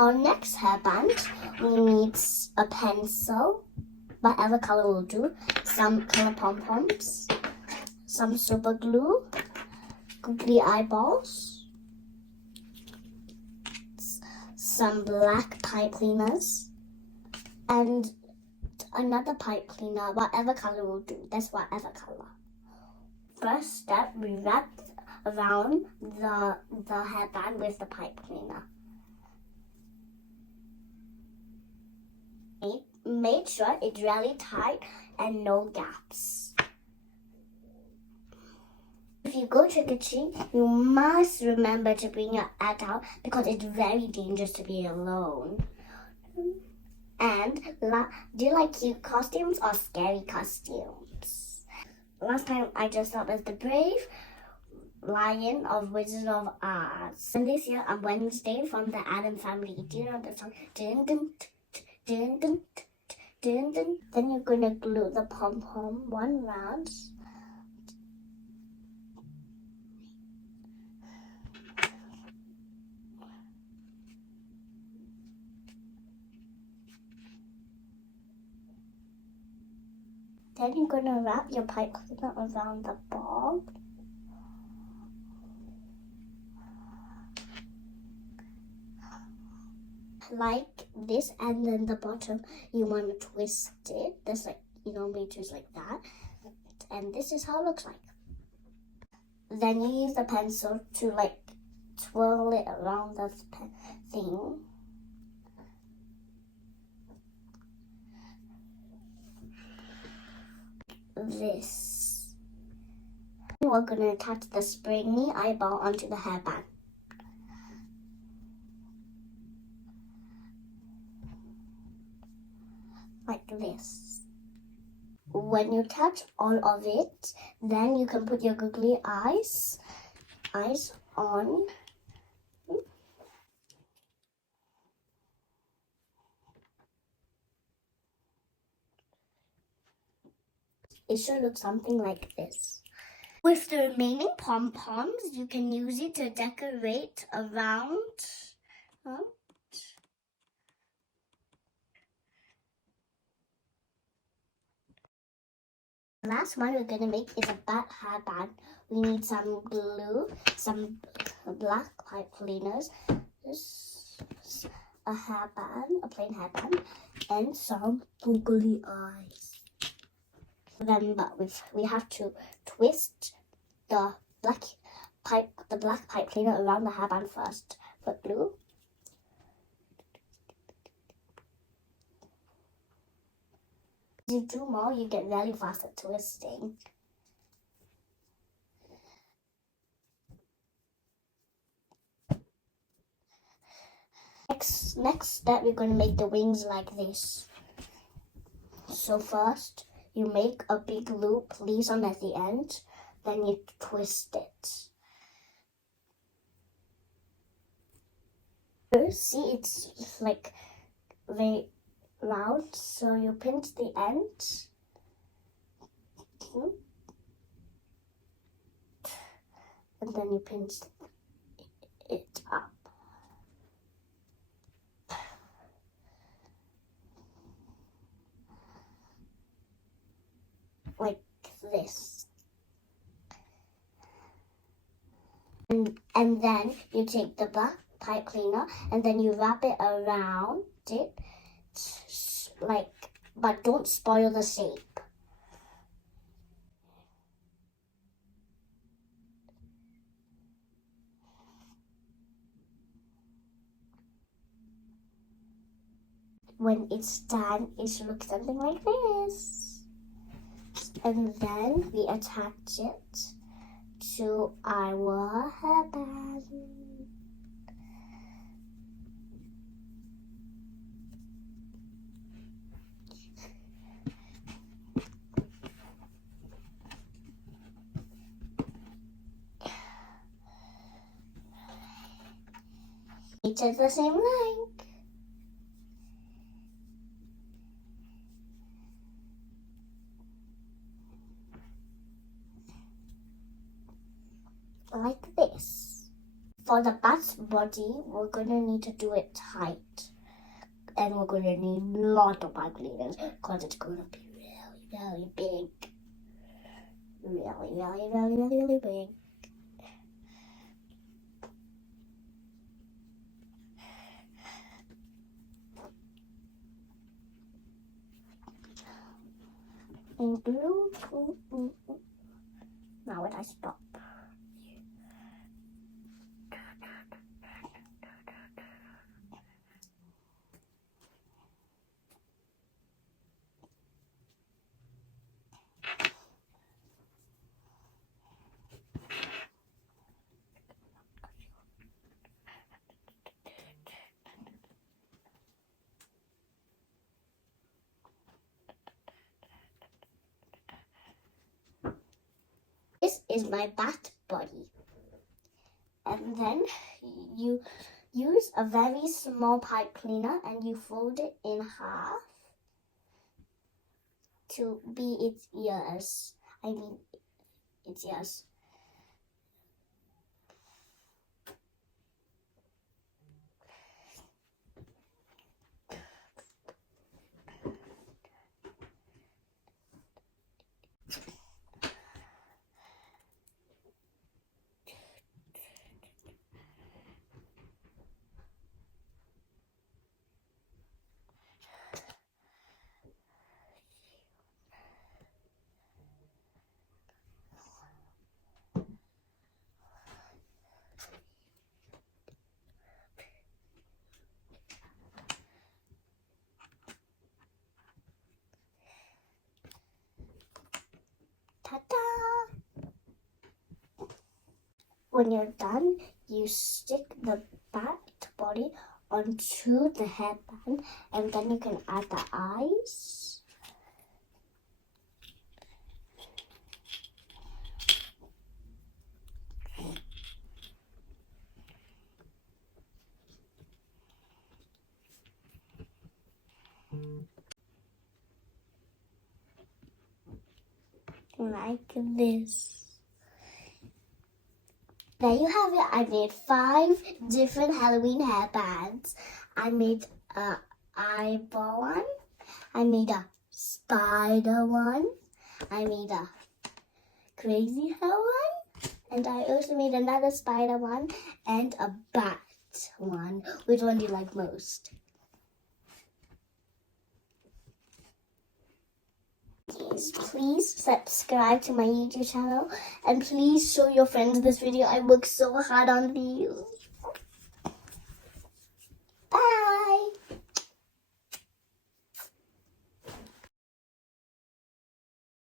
our next hairband, we need a pencil, whatever color will do, some color pom-poms, some super glue, googly eyeballs, some black pipe cleaners, and another pipe cleaner, whatever color will do. That's whatever color. First step, we wrap around the headband with the pipe cleaner. Make sure it's really tight and no gaps. If you go trick-or-treat, you must remember to bring your egg out because it's very dangerous to be alone. And do you like cute costumes or scary costumes? Last time I dressed up as the brave lion of Wizard of Oz. And this year on Wednesday from the Adam family. Do you know the song? Dun, dun, dun, dun, dun, dun. Then you're gonna glue the pom-pom one round. Then you're gonna wrap your pipe cleaner around the ball. Like this, and then the bottom you want to twist it. That's like, meters like that. And this is how it looks like. Then you use the pencil to like twirl it around the thing. This. We're going to attach the springy eyeball onto the hairband. Like this. When you touch all of it, then you can put your googly eyes on. It should look something like this. With the remaining pom-poms, you can use it to decorate around. The last one we're going to make is a bat hairband. We need some glue, some black pipe cleaners, a hairband, a plain hairband, and some googly eyes. Then we have to twist the black pipe cleaner around the hairband first. Put glue. If you do more, you get really fast at twisting. Next step, we're going to make the wings like this. So first, you make a big loop, leaves on at the end, then you twist it. See, it's like very round, so you pinch the end. And then you pinch it up. Like this. And then you take the black pipe cleaner and then you wrap it around it, but don't spoil the shape. When it's done, it should look something like this. And then we attach it to our headband. Each is the same length. Like this. For the bat's body, we're gonna need to do it tight. And we're gonna need a lot of pipe cleaners because it's gonna be really, really big. Really, really, really, really, really big. Now would I stop? This is my bat body. And then you use a very small pipe cleaner and you fold it in half to be its ears. Its ears. Ta-da! When you're done, you stick the bat body onto the headband and then you can add the eyes. Like this. There you have it. I made 5 different Halloween headbands. I made a eyeball one. I made a spider one. I made a crazy hair one. And I also made another spider one and a bat one. Which one do you like most? Please subscribe to my YouTube channel and please show your friends this video. I worked so hard on these.